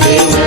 Baby,